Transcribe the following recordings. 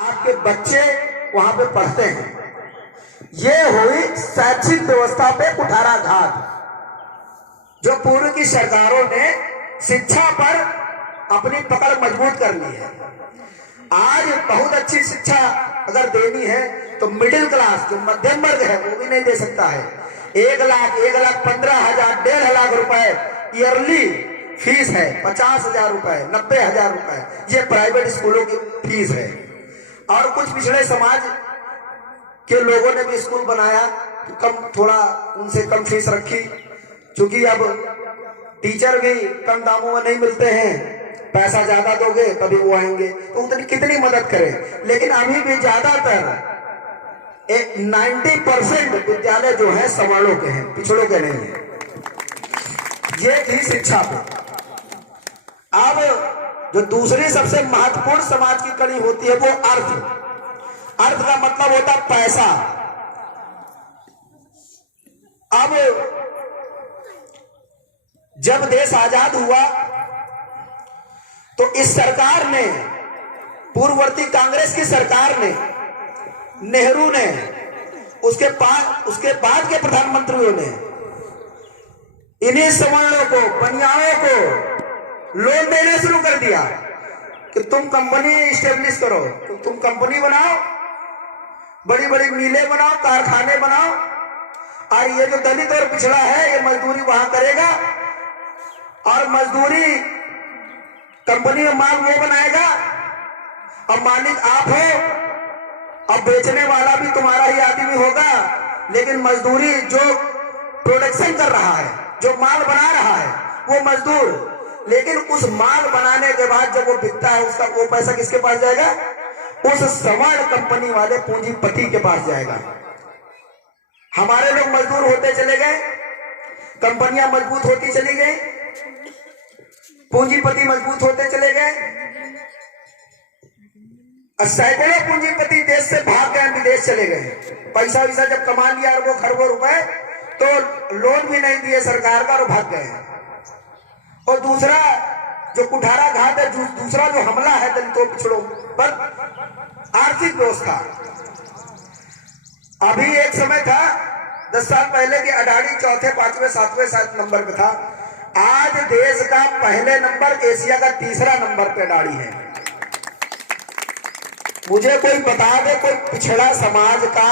आपके बच्चे वहां पे पढ़ते हैं। ये हुई शैक्षिक व्यवस्था पे कुठाराघात, जो पूर्व की सरकारों ने शिक्षा पर अपनी पकड़ मजबूत कर ली है। आज बहुत अच्छी शिक्षा अगर देनी है तो मिडिल क्लास जो मध्यम वर्ग है वो भी नहीं दे सकता है। 1,15,000 1.5 लाख रुपए ईयरली फीस है, 50,000 रुपए, 90,000 रुपए ये प्राइवेट स्कूलों की फीस है। और कुछ पिछड़े समाज के लोगों ने भी स्कूल बनाया तो कम, थोड़ा उनसे कम फीस रखी, क्योंकि अब टीचर भी कम दामों में नहीं मिलते हैं, पैसा ज्यादा दोगे तभी वो आएंगे, तो उतनी कितनी मदद करें। लेकिन अभी भी ज्यादातर 90% विद्यालय जो है सवर्णों के हैं, पिछड़ों के नहीं है। ये थी शिक्षा पे। अब जो दूसरी सबसे महत्वपूर्ण समाज की कड़ी होती है वो अर्थ। अर्थ का मतलब होता है पैसा। अब जब देश आजाद हुआ तो इस सरकार ने, पूर्ववर्ती कांग्रेस की सरकार ने, नेहरू ने, उसके बाद के प्रधानमंत्रियों ने इन्हीं सवर्णों को, बनियाओं को लोन देना शुरू कर दिया कि तुम कंपनी इस्टेब्लिश करो, तुम कंपनी बनाओ, बड़ी बड़ी मिलें बनाओ, कारखाने बनाओ, और ये जो दलित और पिछड़ा है ये मजदूरी वहां करेगा, और मजदूरी कंपनी में माल वो बनाएगा, और मालिक आप हो, और बेचने वाला भी तुम्हारा ही आदमी होगा। लेकिन मजदूरी जो प्रोडक्शन कर रहा है, जो माल बना रहा है वो मजदूर। लेकिन उस माल बनाने के बाद जब वो बिकता है उसका वो पैसा किसके पास जाएगा? उस सवर्ण कंपनी वाले पूंजीपति के पास जाएगा। हमारे लोग मजदूर होते चले गए, कंपनियां मजबूत होती चली गई, पूंजीपति मजबूत होते चले गए, सैकड़ों पूंजीपति देश से भाग गए, विदेश चले गए। पैसा वैसा जब कमा लिया अरबों खरबों रुपए तो लोन भी नहीं दिए सरकार का और भाग गए। और दूसरा जो कुठाराघात है, दूसरा जो हमला है दलितों पिछड़ों पर, आर्थिक व्यवस्था। अभी एक समय था 10 साल पहले कि अडानी चौथे, पांचवें, सातवें, 7 नंबर पे था। आज देश का पहले नंबर, एशिया का तीसरा नंबर पे अडानी है। मुझे कोई बता दे, कोई पिछड़ा समाज का,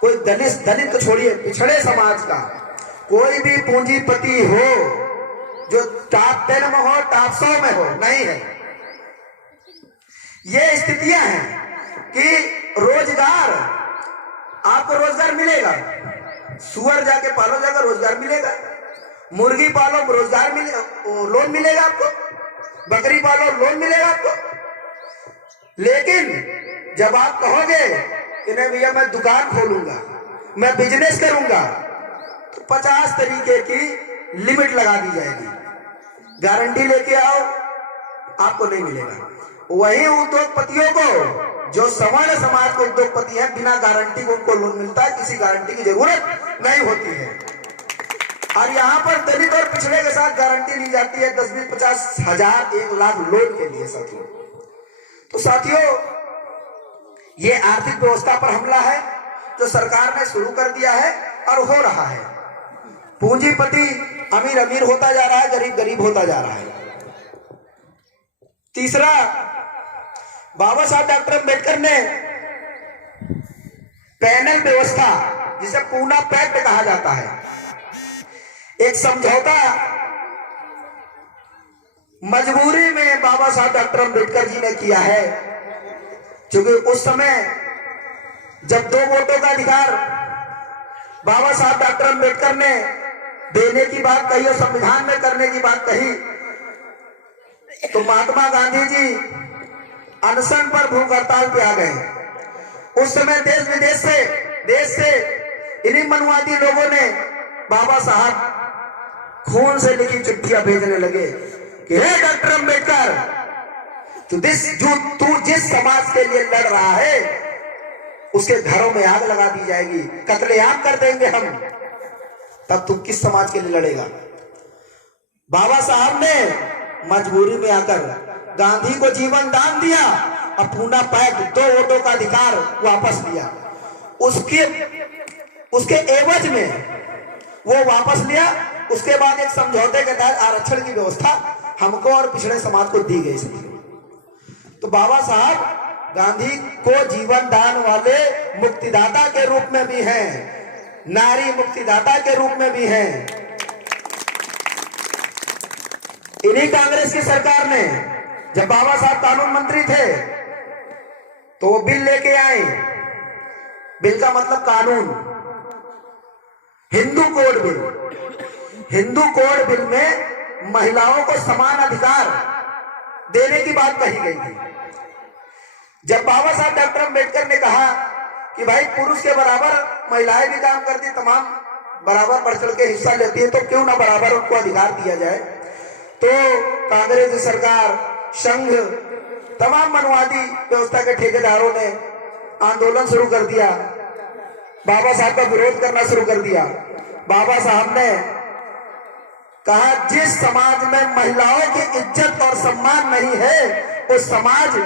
कोई दलित को छोड़िए, पिछड़े समाज का कोई भी पूंजीपति हो जो टॉप 10 में हो, टॉप 100 में हो, नहीं है। ये स्थितियां हैं कि रोजगार, आपको रोजगार मिलेगा, सुअर जाके पालो जाकर रोजगार मिलेगा, मुर्गी पालो रोजगार मिलेगा, लोन मिलेगा आपको, बकरी पालो लोन मिलेगा आपको। लेकिन जब आप कहोगे कि नहीं भैया मैं दुकान खोलूंगा, मैं बिजनेस करूंगा, तो 50 तरीके की लिमिट लगा दी जाएगी, गारंटी लेके आओ, आपको नहीं मिलेगा। वही उद्योगपतियों को, जो सवर्ण समाज के उद्योगपति हैं, बिना गारंटी को उनको लोन मिलता है, किसी गारंटी की जरूरत नहीं होती है। और यहाँ पर दलित और पिछड़े के साथ गारंटी ली जाती है 10, 20, 50 हजार, 1 लाख लोन के लिए साथियों। तो साथियों ये आर्थिक व्यवस्था पर हमला है जो सरकार ने शुरू कर दिया है और हो रहा है। पूंजीपति अमीर अमीर होता जा रहा है, गरीब गरीब होता जा रहा है। तीसरा, बाबा साहब डॉक्टर अम्बेडकर ने पैनल व्यवस्था, जिसे पूना पैक्ट कहा जाता है, एक समझौता मजबूरी में बाबा साहब डॉक्टर अम्बेडकर जी ने किया है, क्योंकि उस समय जब 2 वोटों का अधिकार बाबा साहब डॉक्टर अम्बेडकर ने देने की बात कही और संविधान में करने की बात कही, तो महात्मा गांधी जी अनशन पर भूख हड़ताल पे आ गए। उस समय देश से इन्हीं मनवादी लोगों ने बाबा साहब खून से लिखी चिट्ठियां भेजने लगे कि हे डॉक्टर अम्बेडकर, तू जिस समाज के लिए लड़ रहा है उसके घरों में आग लगा दी जाएगी, कत्लेआम कर देंगे हम, तब तू किस समाज के लिए लड़ेगा? बाबा साहब ने मजबूरी में आकर गांधी को जीवन दान दिया अपूर्णा पैक्ट 2 वोटों का अधिकार वापस लिया। उसके एवज में वो वापस लिया। उसके बाद एक समझौते के तहत आरक्षण की व्यवस्था हमको और पिछड़े समाज को दी गई थी। तो बाबा साहब गांधी को जीवन दान वाले मुक्तिदाता के रूप में भी हैं, नारी मुक्तिदाता के रूप में भी हैं। इन्हीं कांग्रेस की सरकार ने, जब बाबा साहब कानून मंत्री थे, तो वो बिल लेके आए। बिल का मतलब कानून, Hindu code bill. Hindu code bill में महिलाओं को समान अधिकार देने की बात कही गई थी। जब बाबा साहब डॉक्टर अम्बेडकर ने कहा कि भाई पुरुष के बराबर महिलाएं भी काम करती, तमाम बराबर बढ़ चढ़ के हिस्सा लेती है, तो क्यों ना बराबर उनको अधिकार दिया जाए। तो कांग्रेस की सरकार, संघ, तमाम मनुवादी व्यवस्था के ठेकेदारों ने आंदोलन शुरू कर दिया, बाबा साहब का विरोध करना शुरू कर दिया। बाबा साहब ने कहा, जिस समाज में महिलाओं की इज्जत और सम्मान नहीं है, उस समाज,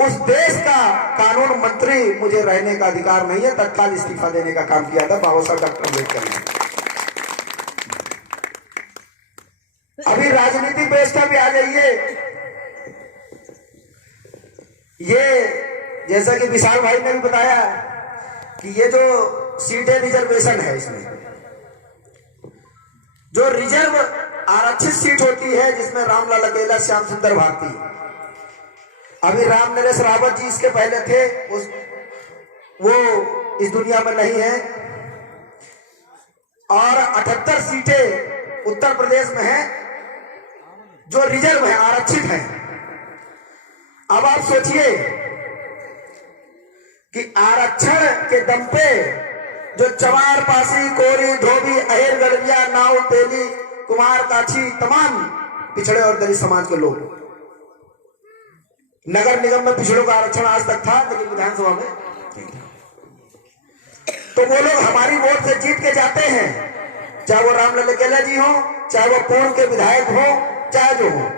उस देश का कानून मंत्री मुझे रहने का अधिकार नहीं है। तत्काल इस्तीफा देने का काम किया था बाबा साहब डॉक्टर अम्बेडकर ने। अभी राजनीतिक व्यवस्था भी आ जाइए। ये जैसा कि विशाल भाई ने भी बताया कि ये जो सीटें रिजर्वेशन है, इसमें जो रिजर्व आरक्षित सीट होती है, जिसमें रामलाल अकेला, श्याम सुंदर भारती, अभी राम नरेश रावत जी इसके पहले थे, वो इस दुनिया में नहीं है, और 78 सीटें उत्तर प्रदेश में हैं जो रिजर्व है, आरक्षित हैं। अब आप सोचिए कि आरक्षण के दम पे जो चमार, पासी, कोरी, धोबी, अहिर, गढ़विया, नाव, तेली, कुमार, काछी, तमाम पिछड़े और दलित समाज के लोग, नगर निगम में पिछड़ों का आरक्षण आज तक था, लेकिन विधानसभा में नहीं था। तो वो लोग हमारी वोट से जीत के जाते हैं, चाहे वो रामलाल अकेला जी हो, चाहे वो पूर्व के विधायक हो, चाहे जो हो,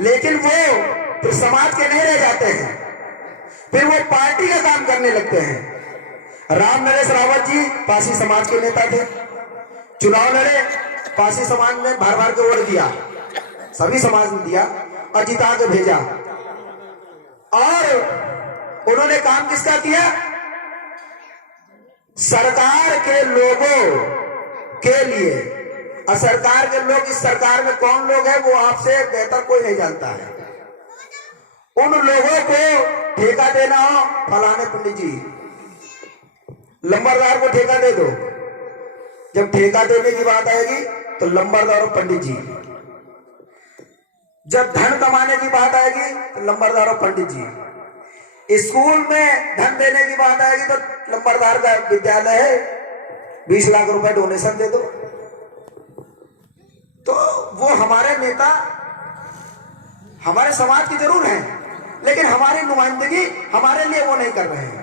लेकिन वो फिर समाज के नहीं रह जाते हैं, फिर वो पार्टी का काम करने लगते हैं। राम नरेश रावत जी पासी समाज के नेता थे, चुनाव लड़े, पासी समाज ने भर भर के वोट दिया, सभी समाज ने दिया और जिता के भेजा। और उन्होंने काम किसका किया? सरकार के लोगों के लिए। और सरकार के लोग, इस सरकार में कौन लोग हैं वो आपसे बेहतर कोई नहीं जानता है। उन लोगों को ठेका देना हो, फलाने पंडित जी, लंबरदार को ठेका दे दो। जब ठेका देने की बात आएगी तो लंबरदार और पंडित जी, जब धन कमाने की बात आएगी तो लंबरदार और पंडित जी, स्कूल में धन देने की बात आएगी तो लंबरदार का विद्यालय है, 20 लाख रुपए डोनेशन दे दो। तो वो हमारे नेता हमारे समाज की जरूर हैं, लेकिन हमारी नुमाइंदगी हमारे लिए वो नहीं कर रहे हैं।